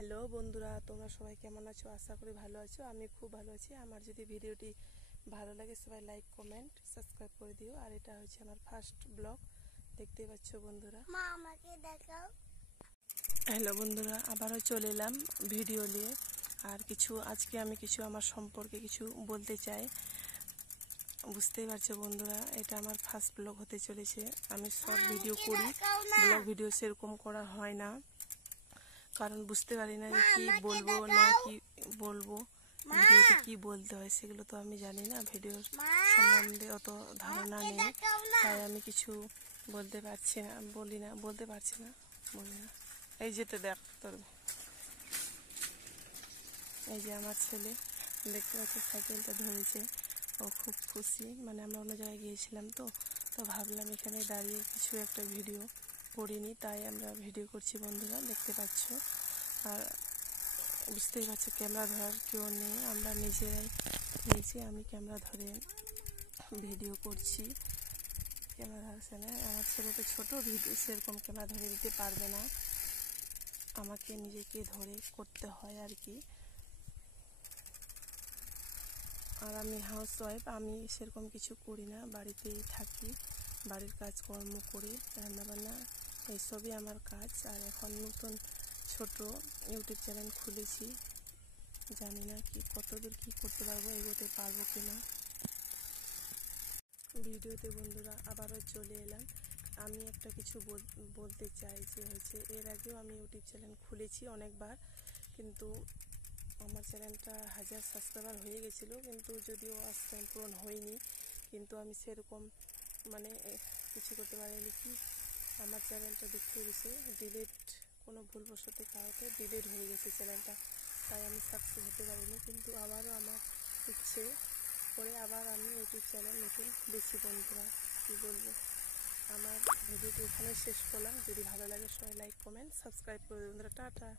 Hello বন্ধুরা, তোমরা সবাই কেমন আছো? আশা করি ভালো আছো। আমি খুব ভালো আছি। আমার যদি ভিডিওটি ভালো লাগে সবাই লাইক কমেন্ট সাবস্ক্রাইব করে দিও। আর এটা হচ্ছে আমার ফার্স্ট ব্লগ, দেখতে পাচ্ছ বন্ধুরা। মা আমাকে দেখাও। হ্যালো বন্ধুরা, আবারও চলে এলাম ভিডিও নিয়ে। আর আজকে আমি কিছু আমার সম্পর্কে কিছু বলতে চাই। বুঝতেই পারছো বন্ধুরা, এটা আমার ফার্স্ট ব্লগ হতে চলেছে। আমি শর্ট ভিডিও করি, ব্লগ ভিডিও সেরকম করা হয় না, কারণ বুঝতে পারি না যে কি বলবো না কি বলবো, ভিডিওতে কি বলতে হয় সেগুলো তো আমি জানি না, ভিডিওর সম্বন্ধে অত ধারণা নেই, তাই আমি কিছু বলতে পারছি না, বলতে পারছি না, বলি না। এই যেতে দেখ তোর, এই যে আমার ছেলে দেখতে পাচ্ছে সাইকেলটা ধরেছে, ও খুব খুশি। মানে আমরা অন্য জায়গায় গিয়েছিলাম তো ভাবলাম এখানে দাঁড়িয়ে কিছু একটা ভিডিও করিনি, তাই আমরা ভিডিও করছি বন্ধুরা, দেখতে পাচ্ছ। আর বুঝতেই পারছো ক্যামেরা ধরার কেউ নেই, আমরা নিজেরাই নিয়েছি। আমি ক্যামেরা ধরে ভিডিও করছি, ক্যামেরা ধরছে না। আমার ছেলে তো ছোটো, ভিডিও সেরকম ক্যামেরা ধরে দিতে পারবে না, আমাকে নিজেকে ধরে করতে হয় আর কি। আর আমি হাউস ওয়াইফ, আমি সেরকম কিছু করি না, বাড়িতেই থাকি, বাড়ির কাজকর্ম করি, রান্নাবান্না এইসবই আমার কাজ। আর এখন নতুন ছোট ইউটিউব চ্যানেল খুলেছি, জানি না কতদূর কি করতে পারবো, এগোতে পারবো কিনা। ভিডিওতে বন্ধুরা আবারও চলে এলাম। আমি একটা কিছু বলতে চাই, যে হচ্ছে এর আগেও আমি ইউটিউব চ্যানেল খুলেছি অনেকবার, কিন্তু আমার চ্যানেলটা 1000 সাবস্ক্রাইবার হয়ে গেছিলো, কিন্তু যদিও আজকে পূরণ হয়নি, কিন্তু আমি সেরকম মানে কিছু করতে পারিনি। কি আমার চ্যানেলটা দেখিয়ে দিছে ডিলিট, কোনো ভুলবশত কারণে ডিলিট হয়ে গেছে চ্যানেলটা, তাই আমি সাকসেস হতে পারিনি। কিন্তু আবারও আমার ইচ্ছে করে আবার আমি ইউটিউব চ্যানেল নতুন খুলেছি বন্ধুরা। কী বলবো, আমার ভিডিওটি এখানে শেষ করলাম। যদি ভালো লাগে সবাই লাইক কমেন্ট সাবস্ক্রাইব করে দেবেন বন্ধুরা। টাটা।